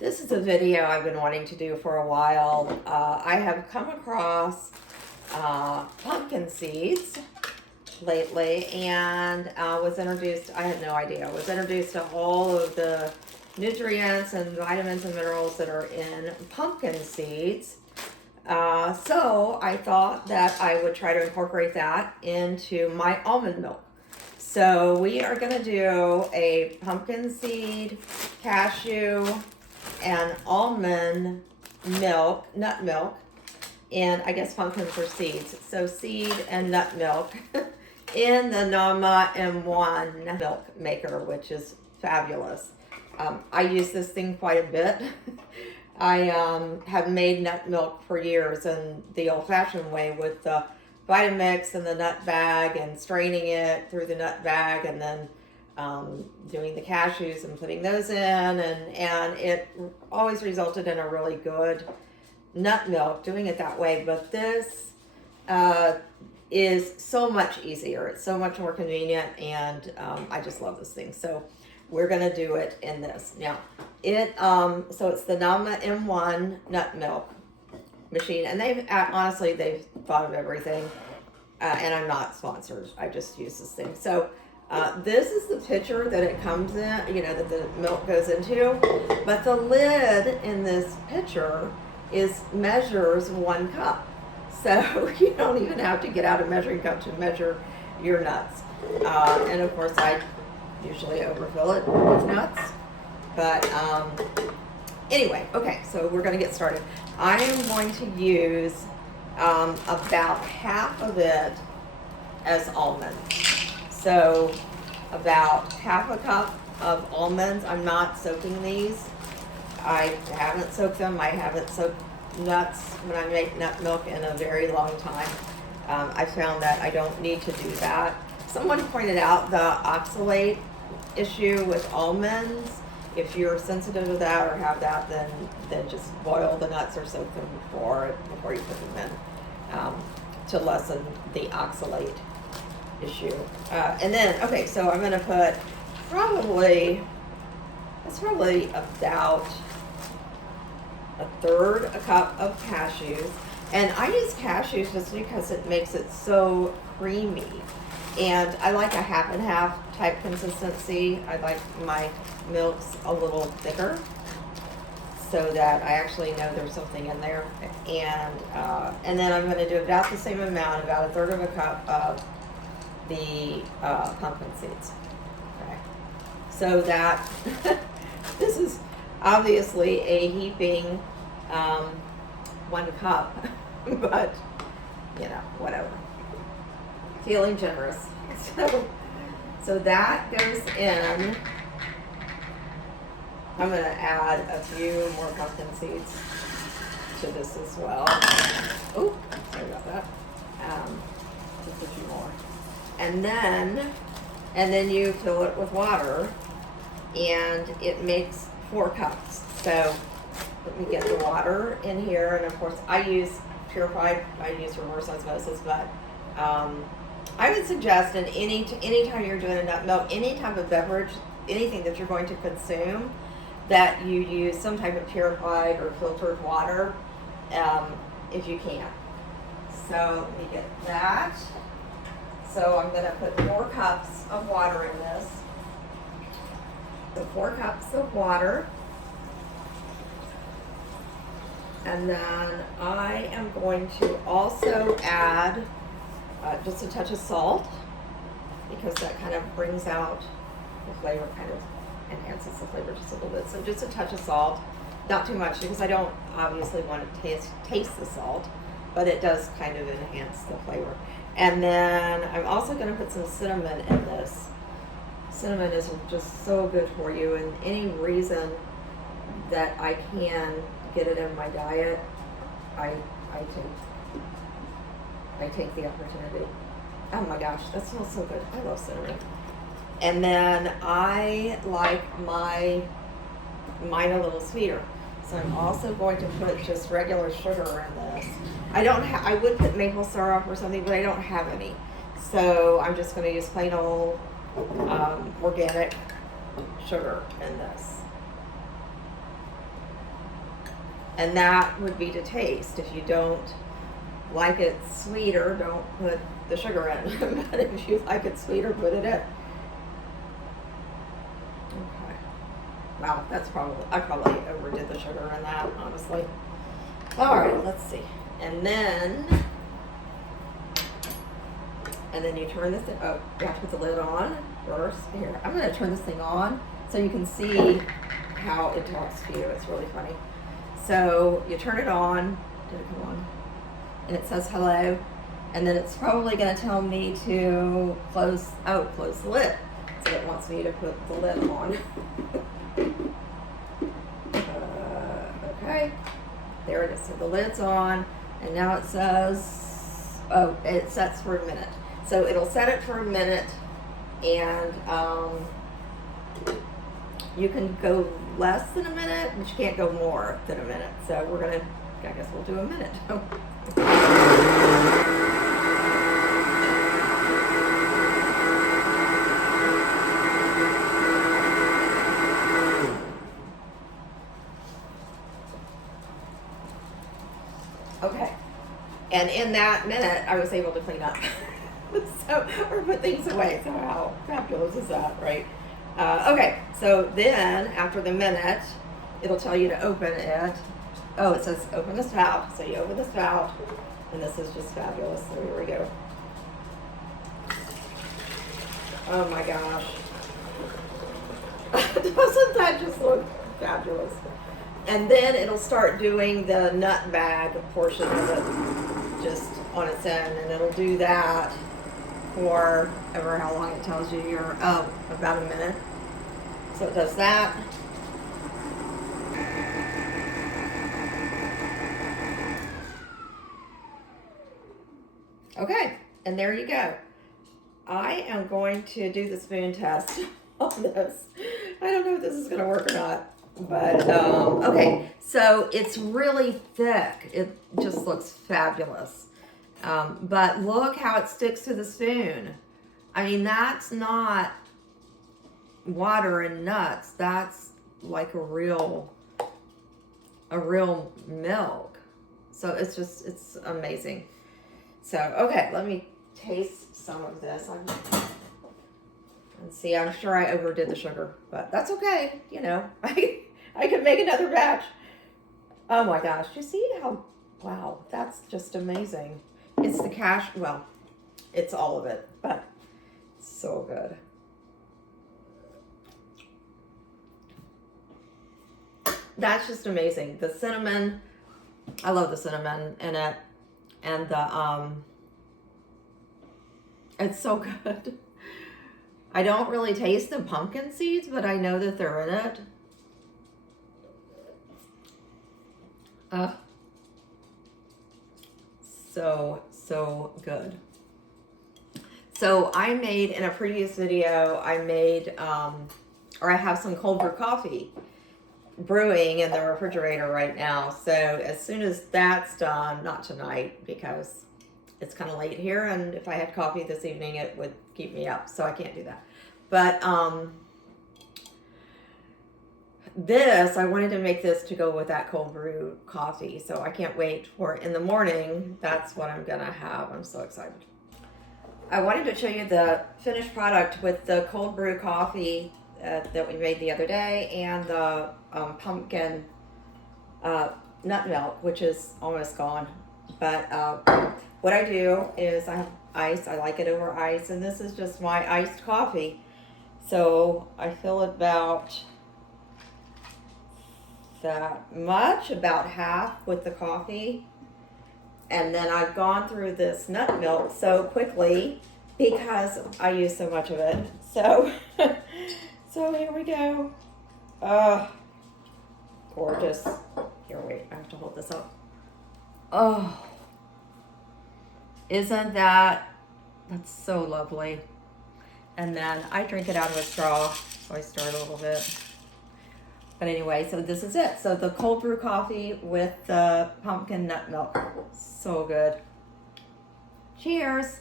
This is a video I've been wanting to do for a while. I have come across pumpkin seeds lately and was introduced, I had no idea, was introduced to all of the nutrients and vitamins and minerals that are in pumpkin seeds. So I thought that I would try to incorporate that into my almond milk. So we are going to do a pumpkin seed, cashew, and almond milk, nut milk, and I guess pumpkins are seeds. So seed and nut milk in the Nama M1 milk maker, which is fabulous. I use this thing quite a bit. I have made nut milk for years in the old-fashioned way with the Vitamix and the nut bag and straining it through the nut bag and then doing the cashews and putting those in, and it always resulted in a really good nut milk doing it that way. But this is so much easier. It's so much more convenient, and I just love this thing. So we're gonna do it in this now. So it's the Nama M1 nut milk machine, and they've honestly thought of everything. And I'm not sponsored. I just use this thing. So this is the pitcher that it comes in, that the milk goes into. But the lid in this pitcher measures 1 cup. So you don't even have to get out a measuring cup to measure your nuts. And of course, I usually overfill it with nuts. But anyway, okay, so we're going to get started. I am going to use about half of it as almonds. So about half a cup of almonds. I'm not soaking these. I haven't soaked them. I haven't soaked nuts when I make nut milk in a very long time. I found that I don't need to do that. Someone pointed out the oxalate issue with almonds. If you're sensitive to that or have that, then just boil the nuts or soak them before you put them in to lessen the oxalate issue. And then, okay, so I'm going to put that's probably about a third a cup of cashews. And I use cashews just because it makes it so creamy. And I like a half and half type consistency. I like my milks a little thicker so that I actually know there's something in there. And then I'm going to do about the same amount, about a third of a cup of the pumpkin seeds. Okay. So that this is obviously a heaping 1 cup, but whatever. Feeling generous. So that goes in. I'm going to add a few more pumpkin seeds to this as well. Oh, sorry about that. Just a few more. And then you fill it with water, and it makes 4 cups. So let me get the water in here, and of course I use purified. I use reverse osmosis, but I would suggest anytime you're doing a nut milk, any type of beverage, anything that you're going to consume, that you use some type of purified or filtered water, if you can. So let me get that. So I'm going to put 4 cups of water in this. So 4 cups of water. And then I am going to also add just a touch of salt, because that kind of brings out the flavor, kind of enhances the flavor just a little bit. So just a touch of salt, not too much, because I don't obviously want to taste the salt, but it does kind of enhance the flavor. And then I'm also going to put some cinnamon in this. Cinnamon is just so good for you, and any reason that I can get it in my diet, I take the opportunity. Oh my gosh, that smells so good. I love cinnamon. And then I like mine a little sweeter. So I'm also going to put just regular sugar in this. I would put maple syrup or something, but I don't have any. So I'm just going to use plain old organic sugar in this. And that would be to taste. If you don't like it sweeter, don't put the sugar in. But if you like it sweeter, put it in. Okay. Wow, I probably overdid the sugar in that, honestly. All right, let's see. And then you turn this, you have to put the lid on first. Here, I'm gonna turn this thing on so you can see how it talks to you. It's really funny. So you turn it on, did it come on? And it says hello. And then it's probably gonna tell me to close the lid. So it wants me to put the lid on. Okay, there it is. So the lid's on, and now it says, it sets for a minute. So it'll set it for a minute, and you can go less than a minute, but you can't go more than a minute. So I guess we'll do a minute. Okay, and in that minute, I was able to clean up. Or put things away. So how fabulous is that, right? Okay, so then after the minute, it'll tell you to open it. Oh, it says open the spout. So you open the spout, and this is just fabulous. So here we go. Oh my gosh. Doesn't that just look fabulous? And then it'll start doing the nut bag portion of it just on its own, and it'll do that for ever how long it tells you you're, about a minute. So it does that. Okay, and there you go. I am going to do the spoon test on this. I don't know if this is going to work or not, but okay. So it's really thick. It just looks fabulous. But look how it sticks to the spoon. I mean, that's not water and nuts. That's like a real milk. So it's amazing. So, okay, let me taste some of this. And see, I'm sure I overdid the sugar, but that's okay. You know, I could make another batch. Oh my gosh, you see how, wow, that's just amazing. It's the well, it's all of it, but it's so good. That's just amazing. The cinnamon, I love the cinnamon in it, and the it's so good. I don't really taste the pumpkin seeds, but I know that they're in it. So good. So I made, in a previous video, I have some cold brew coffee brewing in the refrigerator right now. So as soon as that's done, not tonight because it's kind of late here, and if I had coffee this evening, it would keep me up, so I can't do that. But I wanted to make this to go with that cold brew coffee, so I can't wait for in the morning. That's what I'm gonna have. I'm so excited. I wanted to show you the finished product with the cold brew coffee that we made the other day, and the pumpkin nut milk, which is almost gone. But what I do is I have ice. I like it over ice, and this is just my iced coffee. So I fill it about that much, about half with the coffee. And then I've gone through this nut milk so quickly because I use so much of it. So, so here we go. Gorgeous. Here, wait, I have to hold this up. Oh, isn't that's so lovely. And then I drink it out of a straw, so I stir it a little bit. But anyway, so this is it. So the cold brew coffee with the pumpkin nut milk. So good. Cheers.